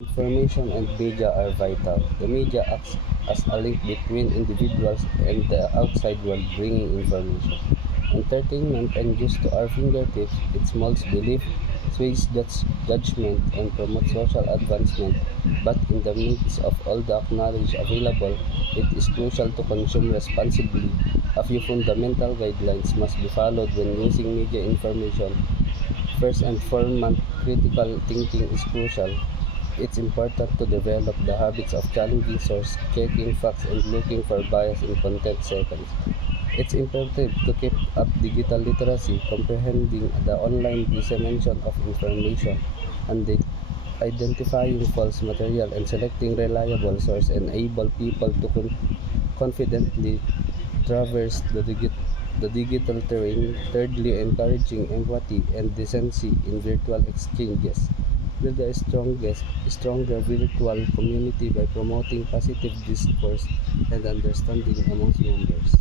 Information and media are vital. The media acts as a link between individuals and the outside world, bringing information, entertainment, and news to our fingertips. It molds belief, sways judgment, and promotes social advancement. But in the midst of all the knowledge available, it is crucial to consume responsibly. A few fundamental guidelines must be followed when using media information. First and foremost, critical thinking is crucial. It's important to develop the habits of challenging sources, checking facts, and looking for bias in content seconds. It's imperative to keep up digital literacy, comprehending the online dissemination of information, and identifying false material and selecting reliable sources enable people to confidently traverse the digital terrain. Thirdly, encouraging empathy and decency in virtual exchanges. Build a stronger virtual community by promoting positive discourse and understanding amongst members.